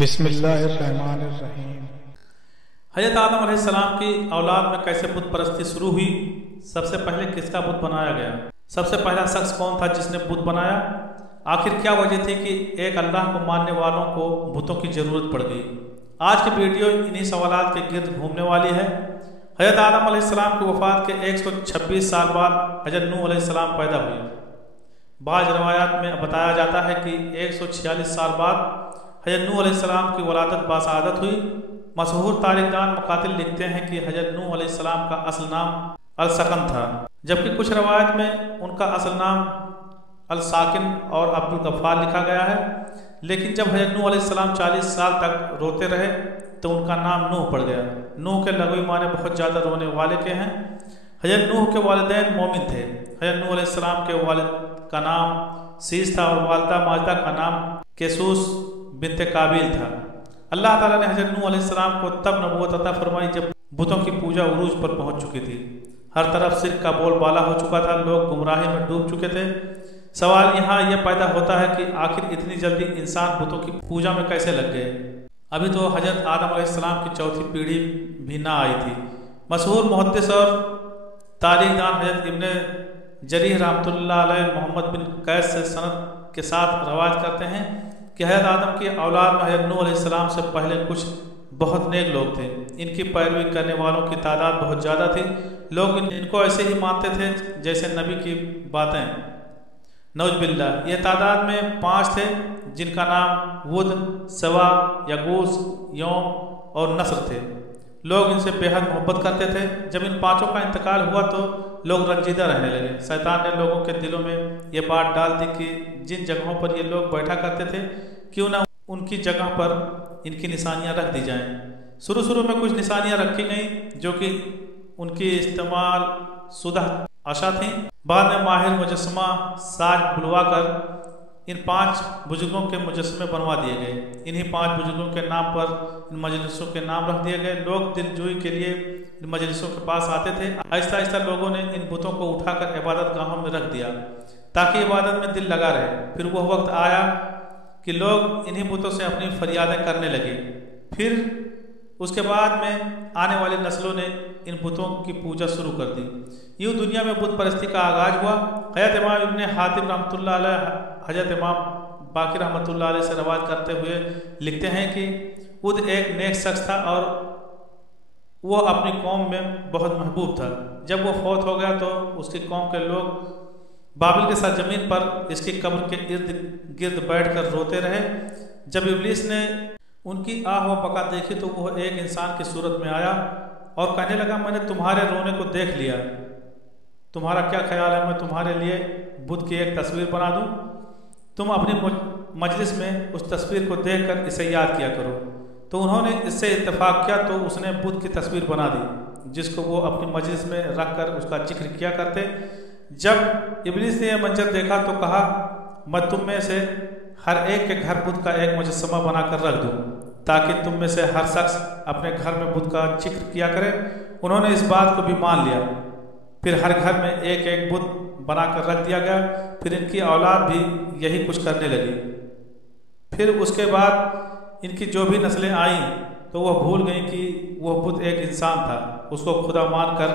بسم اللہ الرحمن الرحیم۔ حضرت آدم علیہ السلام کی اولاد میں کیسے بت پرستی شروع ہوئی؟ سب سے پہلے کس کا بت بنایا گیا؟ سب سے پہلا شخص کون تھا جس نے بت بنایا؟ آخر کیا وجہ تھی کہ ایک اللہ کو ماننے والوں کو بتوں کی ضرورت پڑ گئی؟ آج کی ویڈیو انہی سوالات کے گرد گھومنے والی ہے۔ حضرت آدم علیہ السلام کی وفات کے 126 سال بعد حضرت نوح علیہ السلام پیدا ہوئے۔ بعض روایات میں بتایا جاتا ہے کہ 146 سال بعد حضرت نوح علیہ السلام کی ولادت باسعادت ہوئی۔ مشہور تاریخ دان مقاتل لکھتے ہیں کہ حضرت نوح علیہ السلام کا اصل نام السکن تھا، جبکہ کچھ روایت میں ان کا اصل نام الساکن اور عبدالغفار لکھا گیا ہے۔ لیکن جب حضرت نوح علیہ السلام 40 سال تک روتے رہے تو ان کا نام نوح پڑ گیا۔ نوح کے لغوی معنی بہت زیادہ رونے والے کے ہیں۔ حضرت نوح کے والدین مومن تھے۔ حضرت نوح علیہ السلام کے والد کا نام سیس تھا اور والدہ ماجدہ کا نام کیسوس بنت قابیل تھا۔ اللہ تعالیٰ نے حضرت نوح علیہ السلام کو تب نبوت عطا فرمائی جب بتوں کی پوجا عروج پر پہنچ چکی تھی۔ ہر طرف شرک کا بول بالا ہو چکا تھا، لوگ گمراہی میں ڈوب چکے تھے۔ سوال یہاں یہ پیدا ہوتا ہے کہ آخر اتنی جلدی انسان بتوں کی پوجا میں کیسے لگ گئے؟ ابھی تو حضرت آدم علیہ السلام کی چوتھی پیڑھی بھی نہ آئی تھی۔ مشہور محدث اور تاریخ دان حضرت ابن جریر رحمۃ اللہ علیہ محمد بن قیس سے سند کے ساتھ روایت کرتے ہیں کہ حضرت آدم کی اولاد میں حضرت نوح علیہ السلام سے پہلے کچھ بہت نیک لوگ تھے۔ ان کی پیروی کرنے والوں کی تعداد بہت زیادہ تھی۔ لوگ ان کو ایسے ہی مانتے تھے جیسے نبی کی باتیں۔ نعوذ باللہ، یہ تعداد میں 5 تھے جن کا نام ود، سوا، یغوث، یوم اور نصر تھے۔ لوگ ان سے بے حد محبت کرتے تھے۔ جب ان 5 کا انتقال ہوا تو لوگ رنجیدہ رہنے لگے۔ شیطان نے لوگوں کے دلوں میں یہ بات ڈال دی کہ جن جگہوں پر یہ لوگ بیٹھا کرتے تھے کیوں نہ ان کی جگہ پر ان کی نشانیاں رکھ دی جائیں۔ شروع میں کچھ نشانیاں رکھی گئیں جو کہ ان کی استعمال شدہ عشا تھیں۔ بعد میں ماہر مجسمہ ساز بلوا کر ان 5 بزرگوں کے مجسمے بنوا دیے گئے۔ انہی 5 بزرگوں کے نام پر ان مجلسوں کے نام رکھ دیے گئے۔ لوگ دل جوئی کے لیے ان مجلسوں کے پاس آتے تھے۔ آہستہ آہستہ لوگوں نے ان بتوں کو اٹھا کر عبادت گاہوں میں رکھ دیا تاکہ عبادت میں دل لگا رہے۔ پھر وہ وقت آیا کہ لوگ انہی بتوں سے اپنی فریادیں کرنے لگے۔ پھر اس کے بعد میں آنے والی نسلوں نے ان بتوں کی پوجا شروع کر دی۔ یوں دنیا میں بت پرستی کا آغاز ہوا۔ حضرت امام ابن حاتم رحمۃ اللہ علیہ حضرت امام باقر رحمۃ اللہ علیہ سے روایت کرتے ہوئے لکھتے ہیں کہ ود ایک نیک شخص تھا اور وہ اپنی قوم میں بہت محبوب تھا۔ جب وہ فوت ہو گیا تو اس کی قوم کے لوگ بابل کے سرزمین پر اس کی قبر کے ارد گرد بیٹھ کر روتے رہے۔ جب ابلیس نے ان کی آہ و بکا دیکھی تو وہ ایک انسان کی صورت میں آیا اور کہنے لگا، میں نے تمہارے رونے کو دیکھ لیا، تمہارا کیا خیال ہے میں تمہارے لیے بت کی ایک تصویر بنا دوں؟ تم اپنی مجلس میں اس تصویر کو دیکھ کر اسے یاد کیا کرو۔ تو انہوں نے اس سے اتفاق کیا تو اس نے بت کی تصویر بنا دی جس کو وہ اپنی مجلس میں رکھ کر اس کا ذکر کیا کرتے۔ جب ابلیس نے یہ منظر دیکھا تو کہا، میں تم میں سے ہر ایک کے گھر بت کا ایک مجسمہ بنا کر رکھ دوں تاکہ تم میں سے ہر شخص اپنے گھر میں بت کا ذکر کیا کرے۔ انہوں نے اس بات کو بھی مان لیا۔ پھر ہر گھر میں ایک ایک بت بنا کر رکھ دیا گیا۔ پھر ان کی اولاد بھی یہی کچھ کرنے لگی۔ پھر اس کے بعد ان کی جو بھی نسلیں آئیں تو وہ بھول گئیں کہ وہ بت ایک انسان تھا، اس کو خدا مان کر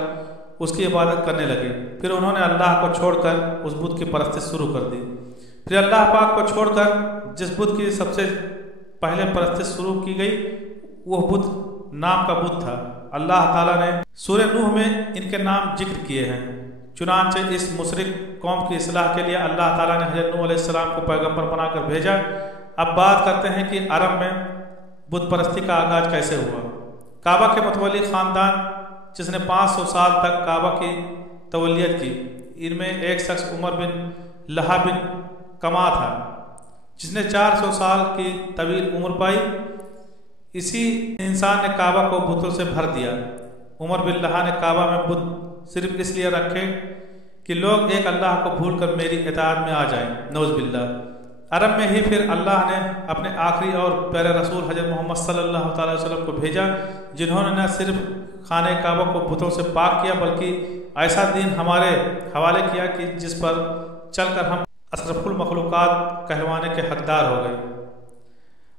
اس کی عبادت کرنے لگے۔ پھر انہوں نے اللہ کو چھوڑ کر اس بت کی پرستش شروع کر دی۔ پھر اللہ پاک کو چھوڑ کر جس بت کی سب سے پہلے پرستش شروع کی گئی وہ بت نام کا بت تھا۔ اللہ تعالیٰ نے سورہ نوح میں ان کے نام ذکر کیے ہیں۔ چنانچہ اس مشرک قوم کی اصلاح کے لیے اللہ تعالیٰ نے حضرت نوح علیہ السلام کو پیغمبر بنا کر بھیجا۔ اب بات کرتے ہیں کہ عرب میں بت پرستی کا آغاز کیسے ہوا۔ کعبہ کے متولی خاندان جس نے 500 سال تک کعبہ کی تولیت کی، ان میں ایک شخص عمر بن لہاب بن کما تھا جس نے 400 سال کی طویل عمر پائی۔ اسی انسان نے کعبہ کو بتوں سے بھر دیا۔ عمر بن لہاب نے کعبہ میں بت صرف اس لیے رکھے کہ لوگ ایک اللہ کو بھول کر میری اطاعت میں آ جائیں۔ نعوذ باللہ۔ عرب میں ہی پھر اللہ نے اپنے آخری اور پیارے رسول حضرت محمد صلی اللہ تعالی وسلم کو بھیجا جنہوں نے نہ صرف خانہ کعبہ کو بتوں سے پاک کیا بلکہ ایسا دین ہمارے حوالے کیا کہ جس پر چل کر ہم اشرف المخلوقات کہلوانے کے حقدار ہو گئے۔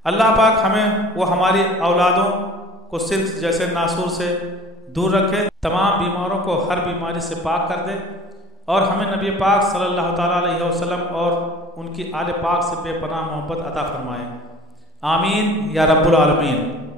اللہ پاک ہمیں وہ ہماری اولادوں کو سلک جیسے ناسور سے دور رکھے، تمام بیماروں کو ہر بیماری سے پاک کر دے، اور ہمیں نبی پاک صلی اللہ تعالیٰ علیہ وسلم اور ان کی آل پاک سے بے پناہ محبت عطا فرمائے۔ آمین یا رب العالمین۔